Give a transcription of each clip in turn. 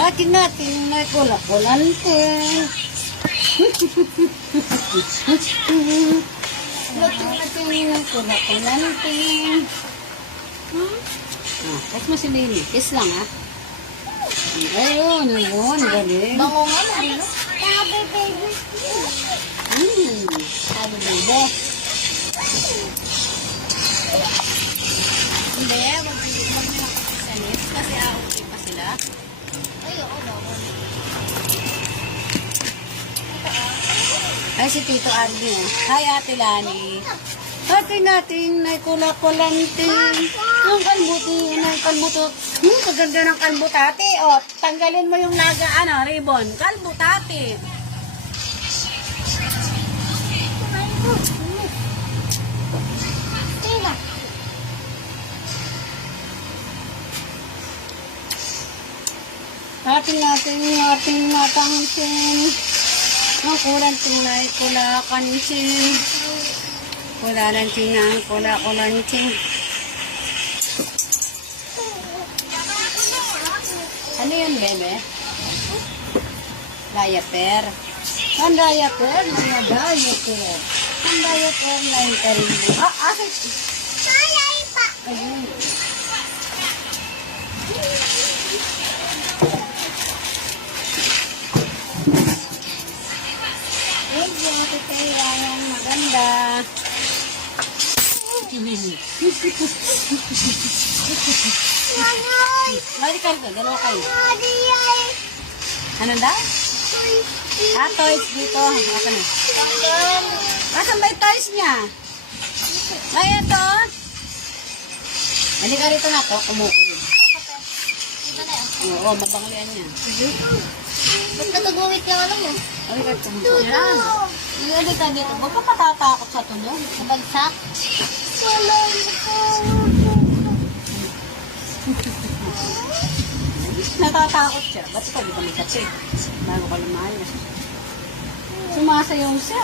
Atin natin may kula-kulante. Atin natin may kula-kulante. Kiss mo si Lily. Kiss lang, ha? Ayun, galing. Bango nga, Marino. Sabi, baby. Sabi, baby. Hindi, wag mo sa lips kasi okay pa sila. Ay, oo, bango. Ay, si Tito Arnie. Hi, Ate Lani. Ate natin, may kula-kulante. Ang kalbuti, ang kalbuto. Kaganda ng kalbutate. O, tanggalin mo yung ribbon. Kalbutate. Tina. Ating matangsin. Ang kulanting na kula-kansin. Kula-lansin na ang kula-kulansin. Ano yun, bebe? Diaper. Ang diaper, mga diaper. Ang diaper na yung karin. Akin. Ay, pa. Ayun. Thank you, Tete. Ang maganda. Nanay. Balik ka, dalawa kayo. Daddy, ay. Ano daw? Toys dito. Ako na. Tanggal. Asan ba yung toys niya? Ay, ito. Balik ka rito na to. Kumukulo. Ito na yan. Oo, mabanglian niya. Ba't natuguwit yung ano mo? Balik ka rito. Yan. Balik ka dito. Huwag ka patatakot sa tunog. Nabagsak? Wala Natatakot siya. Ba't ikaw di ka magkatsi? Bago ka lumayas. Sumasayaw siya.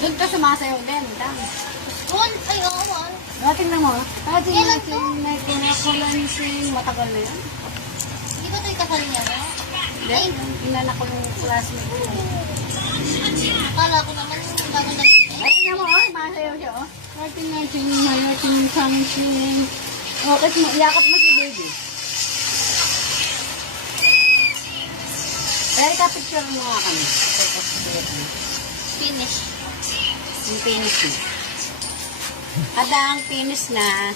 Doon ka sumasayaw din. Dami. Spoon? Ay, oo. Tingnan mo. Natin may kinakulansin. Matagal na yan. Hindi ba ito yung kasal niya, no? Hindi. Inanak ko yung classmate ko. Akala ko naman yung bago lang siya. Tingnan mo. Masayaw siya. Natin may kinakulansin. Kasi yakap mo si baby. Pero kapicture mo nga kami. Finish. Yung finish na. Kada ang finish na,